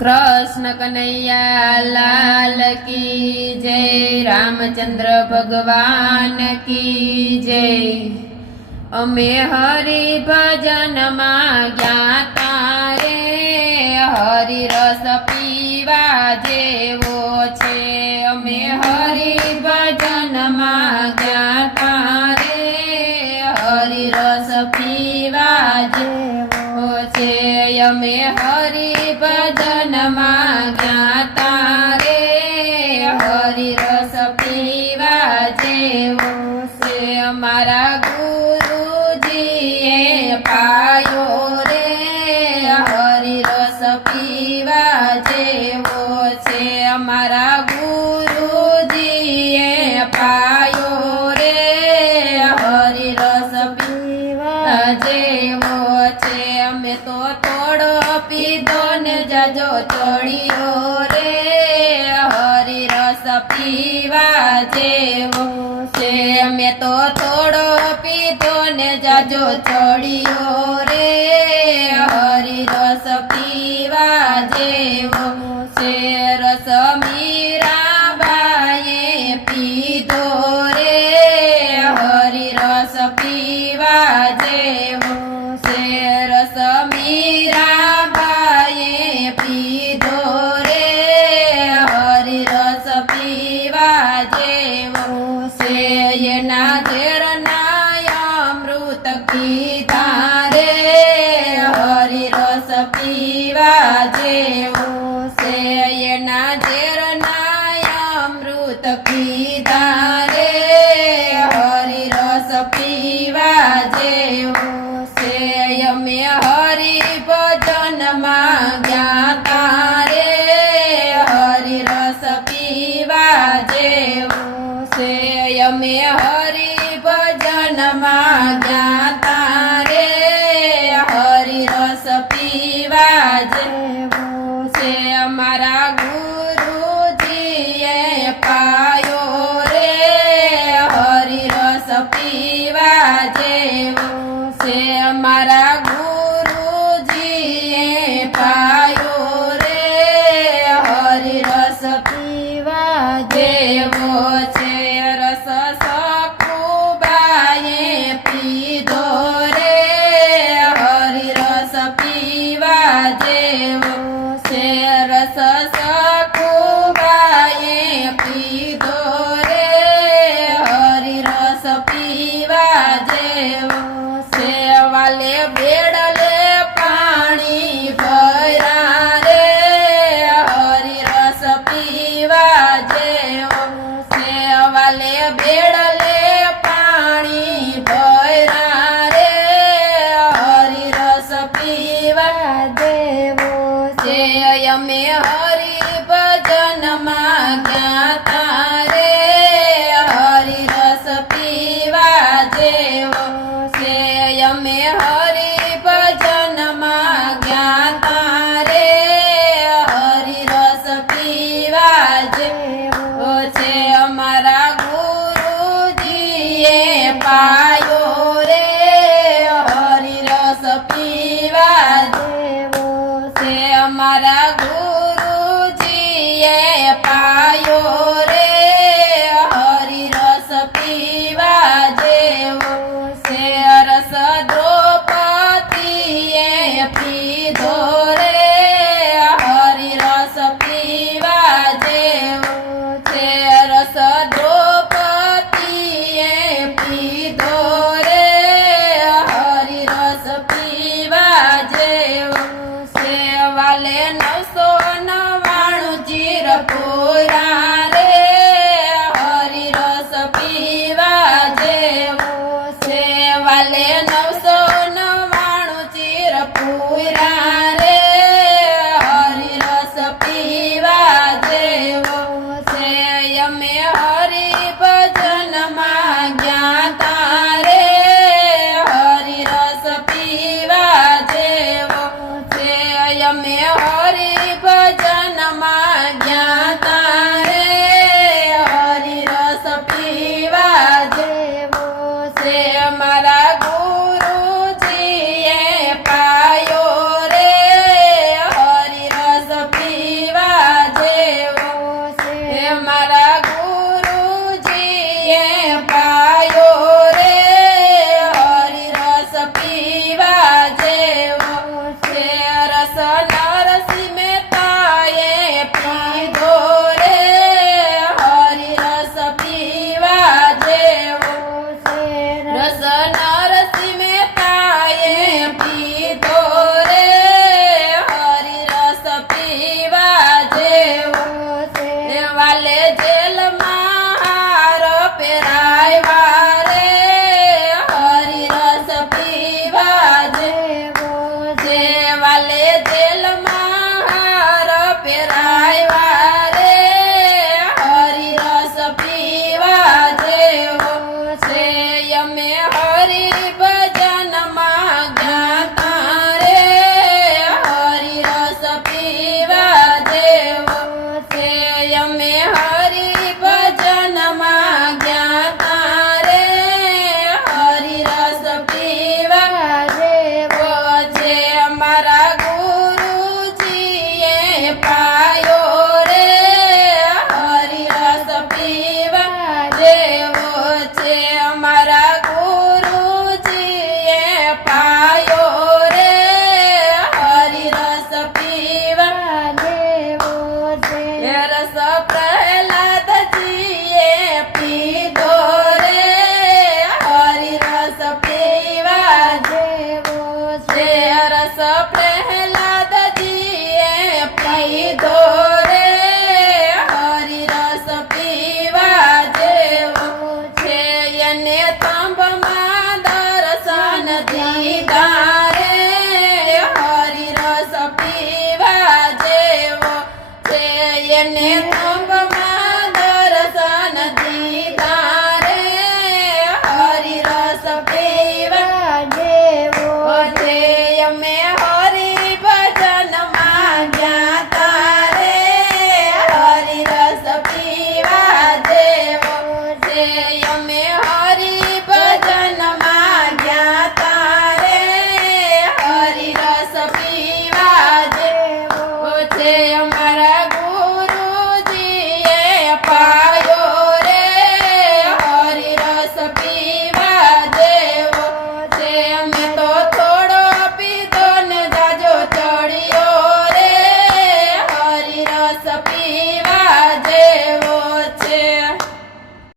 કૃષ્ણ કનૈયા, લાલ કી જય, રામચંદ્ર ભગવાન કી જય. અમે હરિ ભજનમાં ગયા તારે હરિ રસ અમે હરિભજન માગ્યા. તોડો પીધો ને જજો ચડ્યો રે, હરી રસ પીવા જેવો છે. મેં તો તોડો પીધો ને જજો ચડ્યો રે Thiago! બેડલે પાણી ભરા રે. હરિરસ પીવા જેવો સેવાલે બેડલે પાણી ભરા રે. હરિરસ પીવા દેવો જે અમે હરિ ભજનમાં ગયા તારે હરિરસ પીવા જેવો મે Obrigado! And I. અમે હરિ Nenê, é tamba, Hare